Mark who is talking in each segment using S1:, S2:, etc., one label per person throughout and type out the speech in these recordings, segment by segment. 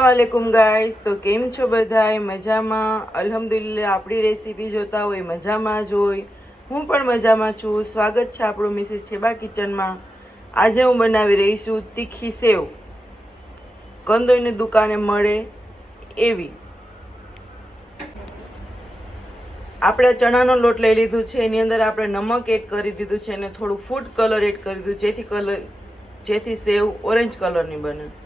S1: વાલેકુમ guys. તો કેમ છો બધાય? મજામાં? અલ્હમ્દુલિલ્લાહ, આપણી રેસીપી જોતા હોય, મજામાં જ હોય. હું પણ મજામાં છું. સ્વાગત છે આપણું મિસિસ ઠેબા કિચનમાં. આજે હું બનાવી રહી છું તીખી સેવ. કંદોઈની દુકાને મળે એવી. આપણે ચણાનો લોટ લઈ લીધું છે. એની અંદર આપણે નમક એડ કરી દીધું છે અને થોડું ફૂડ કલર એડ કરી દીધું, જેથી કલર જેથી સેવ ઓરેન્જ કલરની બને.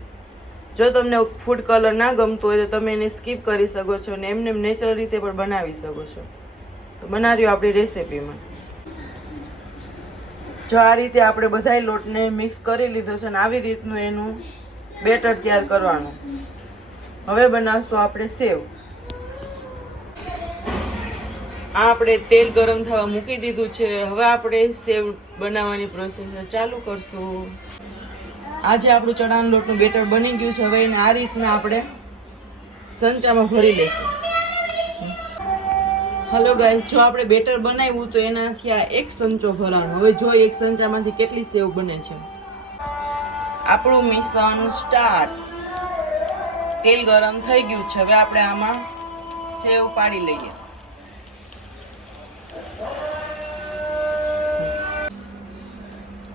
S1: જો તમને ફૂડ કલર ના ગમતો હોય તો તમે એને સ્કીપ કરી શકો છો અને એમને નેચરલ રીતે પણ બનાવી શકો છો. તો બનાવ્યો આપણી રેસીપીમાં જો આ રીતે આપણે બધાય લોટને મિક્સ કરી લીધો છે અને આવી રીતનું એનું બેટર તૈયાર કરવાનું. હવે બનાવશું આપણે સેવ. આ આપણે તેલ ગરમ થવા મૂકી દીધું છે. હવે આપણે સેવ બનાવવાની પ્રોસેસ ચાલુ કરશું. આજે આપણું ચણાના લોટનું બેટર બની ગયું છે. હવે એને આ રીતના આપણે સંચામાં ભરી લેશું હલો ગાઈસ જો આપણે બેટર બનાવ્યું તો એનાથી આ એક સંચો ભરવાનો. હવે જો એક સંચામાંથી કેટલી સેવ બને છે. આપણું મિશ્રણ સ્ટાર્ટ તેલ ગરમ થઈ ગયું છે. હવે આપણે આમાં સેવ પાડી લઈએ.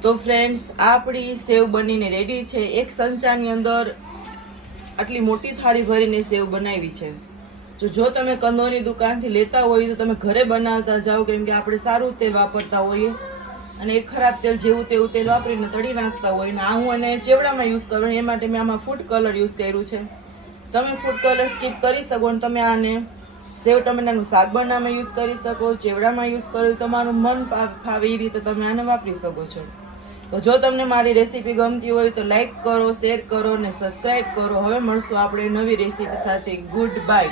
S1: તો ફ્રેન્ડ્સ આપણી સેવ બનીને રેડી છે. એક સંચાની અંદર આટલી મોટી થાળી ભરીને સેવ બનાવી છે. જો જો તમે કંદોની દુકાનથી લેતા હોય તો તમે ઘરે બનાવતા જાઓ, કેમ કે આપણે સારું તેલ વાપરતા હોઈએ. અને એક ખરાબ તેલ જેવું તેવું તેલ વાપરીને તળી નાખતા હોય. ને આ હું અને ચેવડામાં યુઝ કરું એ માટે મેં આમાં ફૂડ કલર યુઝ કર્યું છે. તમે ફૂડ કલર સ્કીપ કરી શકો અને તમે આને. સેવ ટમેટાનું શાક બનાવવામાં યુઝ કરી શકો, ચેવડામાં યુઝ કરો તમારું મન ફાવે એ રીતે તમે આને વાપરી શકો છો. તો જો તમને મારી રેસીપી ગમતી હોય તો લાઈક કરો શેર કરો ને સબસ્ક્રાઈબ કરો. હવે મળશું આપણે નવી રેસીપી સાથે. Good bye